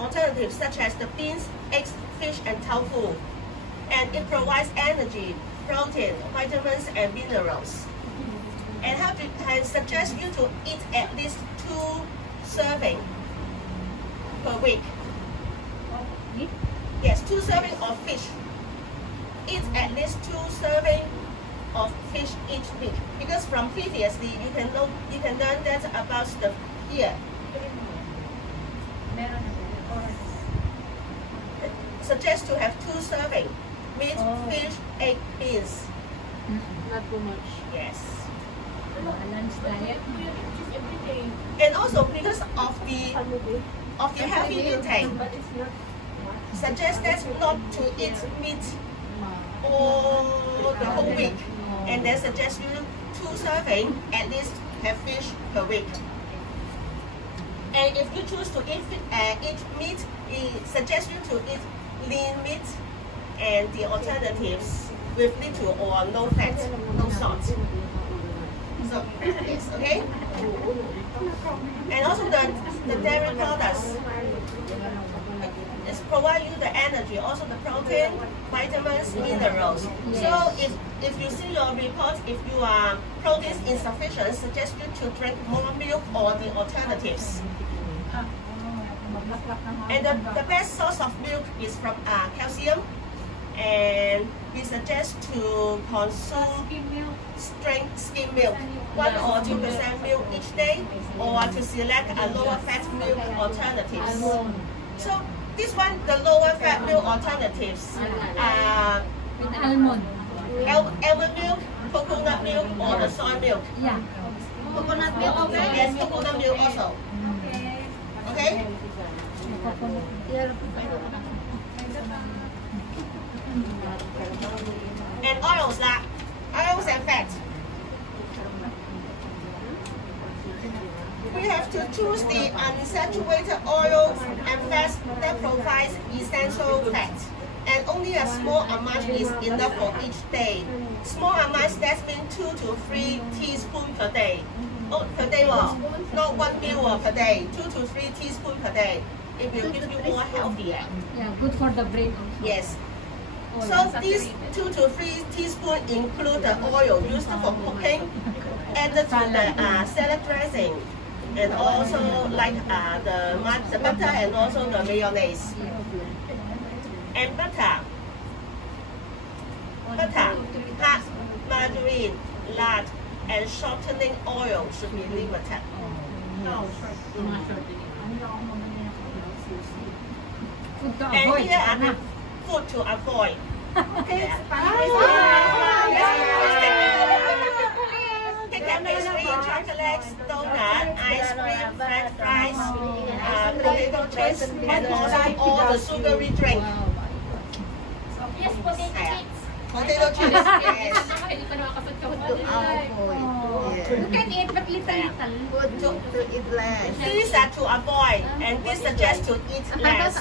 alternatives such as the beans, eggs, fish, and tofu. And it provides energy, protein, vitamins, and minerals. And I suggest you to eat at least 2 servings per week. Yes, 2 servings of fish. Eat at least 2 servings of fish each week. Because from previously you can learn that about the here. Suggest to have 2 servings: meat, fish, egg, beans. Not too much. Yes. Balanced diet. And also because of the healthy intake, suggest that not to eat meat all the whole week, and then suggest you 2 servings at least have fish per week. And if you choose to eat meat, it suggests you to eat lean meat and the alternatives with little or no fat, no salt. So yes, okay. And also the dairy products provide you the energy, also the protein, vitamins, minerals. So if you see your report, if you are protein insufficient, suggest you to drink more milk or the alternatives. And the best source of milk is from calcium, and we suggest to consume strength skim milk, 1 or 2% milk each day, or to select a lower fat milk alternatives. So this one, the lower fat milk alternatives are Almond. almond milk, coconut milk, or the soy milk. Yeah. Coconut milk, okay? Yes, coconut milk also. Okay? And oils and fats. We have to choose the unsaturated oil and fats that provides essential fat. And only a small amount is enough for each day. Small amounts, that means 2 to 3 teaspoons per day. Oh, per day, not 1 meal per day. 2 to 3 teaspoons per day. It will give you more healthier. Yeah, good for the brain. Yes. So these 2 to 3 teaspoons include the oil used for cooking, added to the salad dressing, and also like the butter and also the mayonnaise. And butter, fat, margarine, lard, and shortening oil should be limited. And here are the food to avoid. Okay. Take a pastry, chocolates, donut, ice cream, french fries, potato chips, and also all the sugary drink. Yes, potato chips. Potato chips, yes. You can eat but little. Good to eat less. These are to avoid, and this suggests to eat less.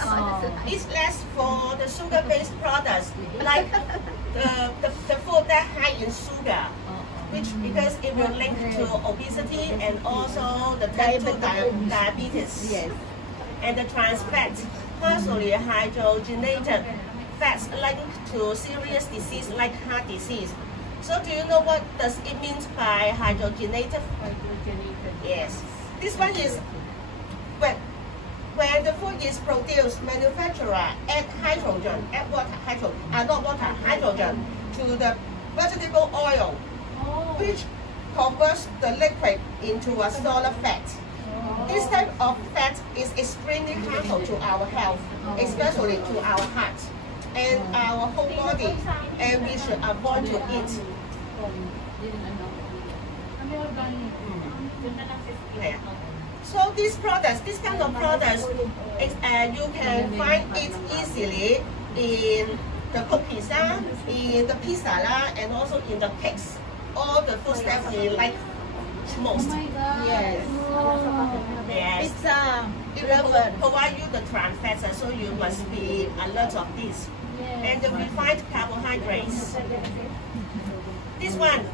Eat less for the sugar-based products, like the food that high in sugar, which because it will link to obesity and also the type 2 diabetes. Yes. And the trans fat, partially hydrogenated fats linked to serious disease like heart disease. So do you know what does it mean by hydrogenated? Yes. This one is when the food is produced, manufacturer add hydrogen, hydrogen to the vegetable oil, which converts the liquid into a solid fat. This type of fat is extremely harmful to our health, especially to our heart and our whole body, and we should avoid to eat. Yeah. So these products, this kind of products, you can find it easily in the cooked pizza, in the pizza, and also in the cakes. All the foods that we like most. Oh my God. Yes. Yes. Pizza. It will provide you the trans fats, so you must be alert of this. And the refined carbohydrates. This one,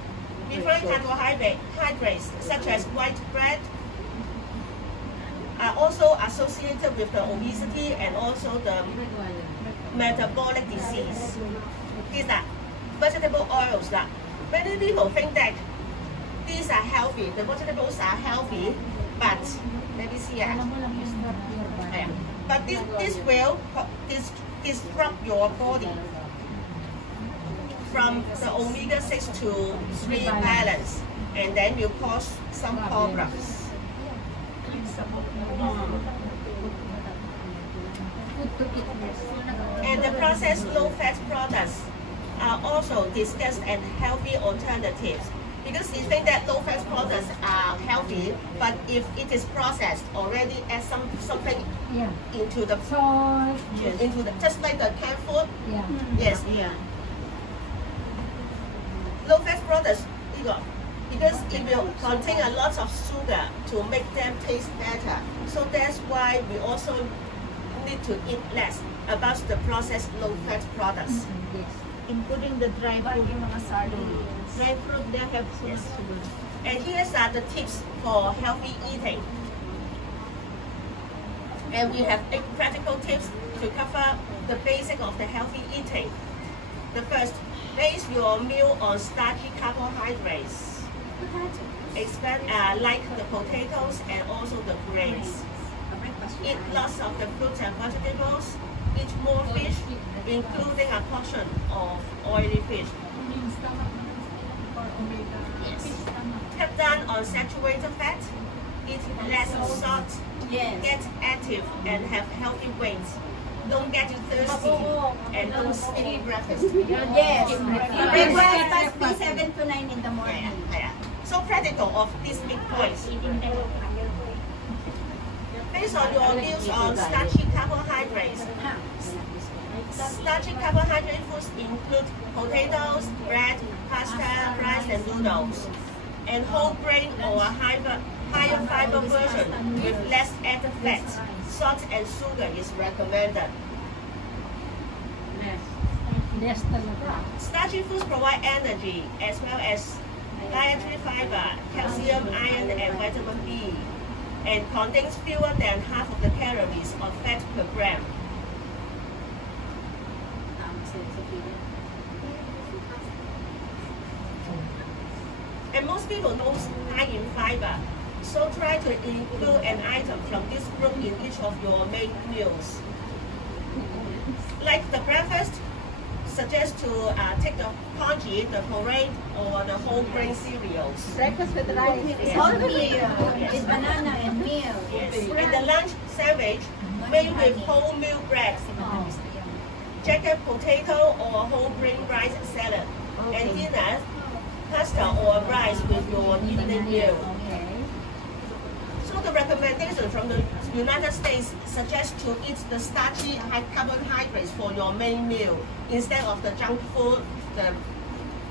refined carbohydrates such as white bread, are also associated with the obesity and also the metabolic disease. These are vegetable oils. Many people think that these are healthy, the vegetables are healthy, but let me see. But this will disrupt your body from the omega-6 to 3 balance, and then will cause some problems. And the processed low-fat products are also discussed as healthy alternatives, because you think that low-fat products are healthy, but if it is processed, already add something into the Salt. into the just like the canned food. Yeah. Yes. Yeah. Low-fat products, because it will contain a lot of sugar to make them taste better. So that's why we also need to eat less about the processed low-fat products. Yes. Including the dry fruit. Dry fruit, they have so much sugar. And here's are the tips for healthy eating. And we have 8 practical tips to cover the basic of the healthy eating. The first, base your meal on starchy carbohydrates. Like the potatoes and also the grains. Eat lots of the fruits and vegetables. Eat more fish, including a portion of oily fish. Yes. Cut down on saturated fat. Eat less salt. Yes. Get active and have healthy weight. Don't get thirsty and don't skip breakfast. Yes. Breakfast must be 7 to 9 in the morning. So practical of these big points. Based on your meals on starchy carbohydrates. Starchy carbohydrate foods include potatoes, bread, pasta, rice, and noodles. And whole grain or a higher fiber version with less added fat, salt, and sugar is recommended. Less talaga. Starchy foods provide energy as well as dietary fiber, calcium, iron, and vitamin B, and contains fewer than half of the calories of fat per gram. And most people know high in fiber, so try to include an item from this group in each of your main meals. Like the breakfast, suggest to take the congee, the porridge, or the whole grain cereals. Breakfast with rice. Oatmeal, with banana and milk. Yes. And the lunch sandwich made with wholemeal bread, jacket potato or whole grain rice salad, and dinner, pasta or rice with your evening meal. So the recommendation from the United States suggests to eat the starchy high carbohydrates for your main meal instead of the junk food, the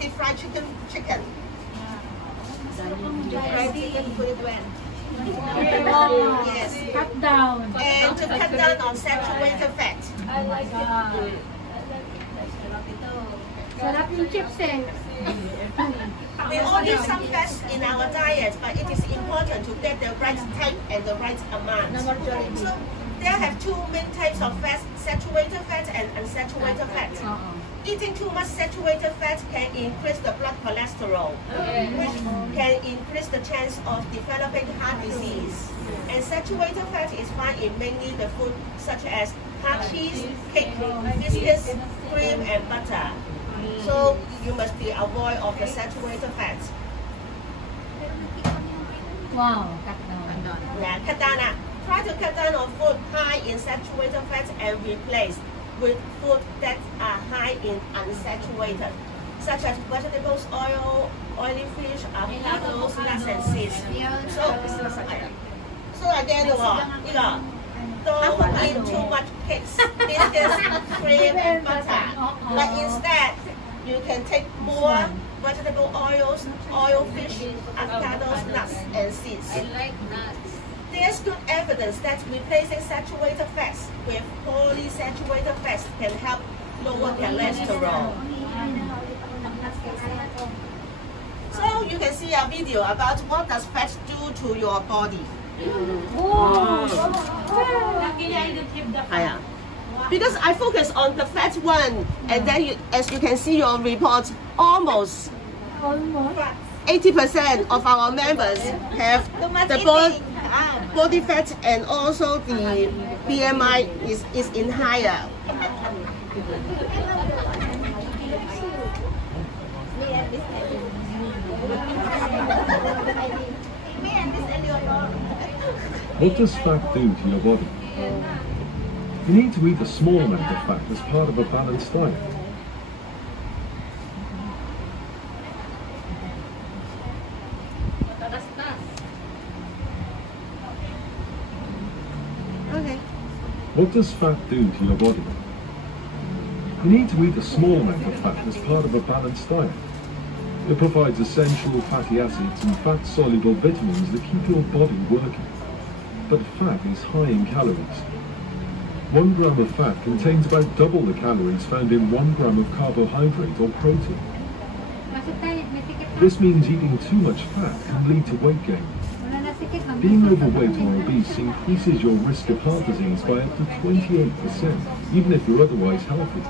deep fried chicken. Fried chicken, put it when? Yes. Cut down. And to cut down on saturated fat. Oh my God. Sarap yung chips eh. We all need some fats in our diet, but it is important to get the right type and the right amount. So there have 2 main types of fats, saturated fat and unsaturated fat. Eating too much saturated fat can increase the blood cholesterol, which can increase the chance of developing heart disease. And saturated fat is found in mainly the food such as hard cheese, cake, biscuits, cream, and butter. So you must be aware of the saturated fats. Wow, cut down. Yeah, cut down. Try to cut down on food high in saturated fats and replace with food that are high in unsaturated, such as vegetables, oil, oily fish, avocados, nuts, and seeds. So again, don't eat too much cakes, biscuits, cream, and butter. But instead, you can take more vegetable oils, oil fish, avocados, nuts, and seeds. I like nuts. There's good evidence that replacing saturated fats with polysaturated fats can help lower cholesterol. So you can see a video about what does fat do to your body. Luckily, I don't have the Yeah. Because I focus on the fat one, and then you, as you can see your report, almost 80% of our members have the body fat, and also the BMI is in higher. What does fat do to your body? You need to eat a small amount of fat as part of a balanced diet. Okay. What does fat do to your body? You need to eat a small amount of fat as part of a balanced diet. It provides essential fatty acids and fat-soluble vitamins that keep your body working. But fat is high in calories. 1 gram of fat contains about double the calories found in 1 gram of carbohydrate or protein. This means eating too much fat can lead to weight gain. Being overweight or obese increases your risk of heart disease by up to 28%, even if you're otherwise healthy.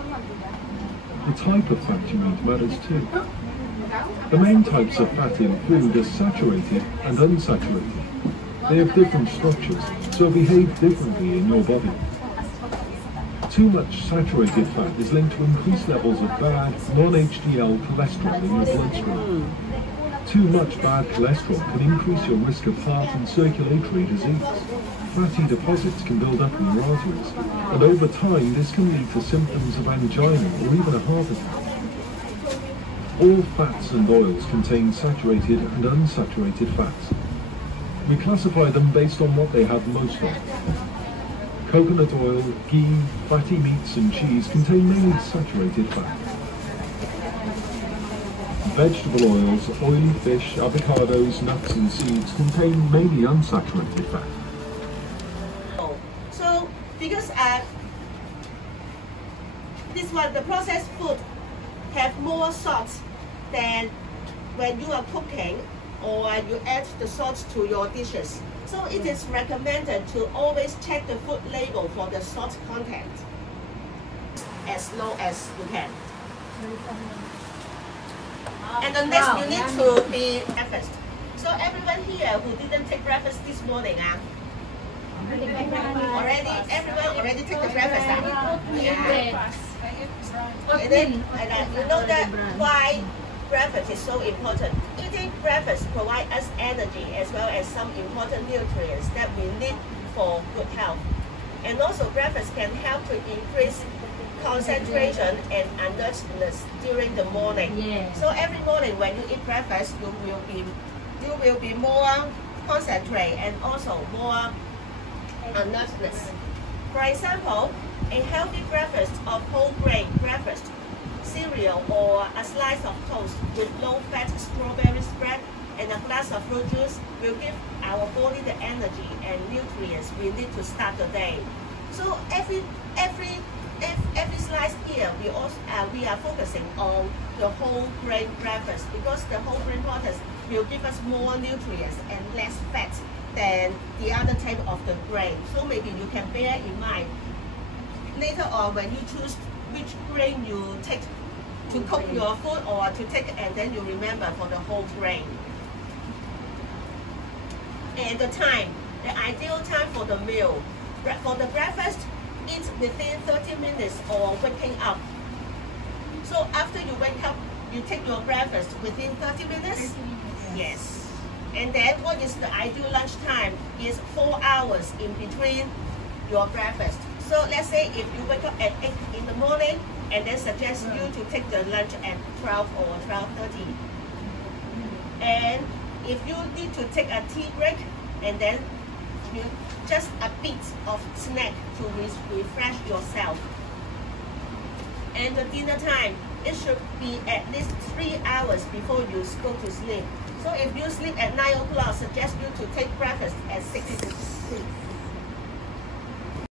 The type of fat you eat matters too. The main types of fat in food are saturated and unsaturated. They have different structures, so behave differently in your body. Too much saturated fat is linked to increased levels of bad, non-HDL cholesterol in your bloodstream. Too much bad cholesterol can increase your risk of heart and circulatory disease. Fatty deposits can build up in your arteries, and over time this can lead to symptoms of angina or even a heart attack. All fats and oils contain saturated and unsaturated fats. We classify them based on what they have most of. Coconut oil, ghee, fatty meats and cheese contain mainly saturated fat. Vegetable oils, oily fish, avocados, nuts and seeds contain mainly unsaturated fat. So, because this one, the processed food have more salt than when you are cooking or you add the salt to your dishes. So it is recommended to always check the food label for the salt content as low as you can. And the next you need to be breakfast. So everyone here who didn't take breakfast this morning, everyone already took the breakfast. Yeah. And then you know that why breakfast is so important. Eating breakfast provides us energy as well as some important nutrients that we need for good health. And also breakfast can help to increase concentration and alertness during the morning. So every morning when you eat breakfast, you will be more concentrated and also more alertness. For example, a healthy breakfast of whole grain breakfast, cereal or a slice of toast with low-fat strawberry spread and a glass of fruit juice will give our body the energy and nutrients we need to start the day. So every slice here, we are focusing on the whole grain breakfast because the whole grain breakfast will give us more nutrients and less fat than the other type of the grain. So maybe you can bear in mind later on when you choose which grain you take to cook your food or to take, and then you remember for the whole grain. And the time, the ideal time for the meal. For the breakfast, eat within 30 minutes or waking up. So after you wake up, you take your breakfast within 30 minutes? Yes. And then what is the ideal lunch time is 4 hours in between your breakfast. So let's say if you wake up at 8 in the morning and then suggest you to take the lunch at 12 or 12:30. And if you need to take a tea break and then just a bit of snack to refresh yourself. And the dinner time, it should be at least 3 hours before you go to sleep. So if you sleep at 9 o'clock, suggest you to take breakfast at 6.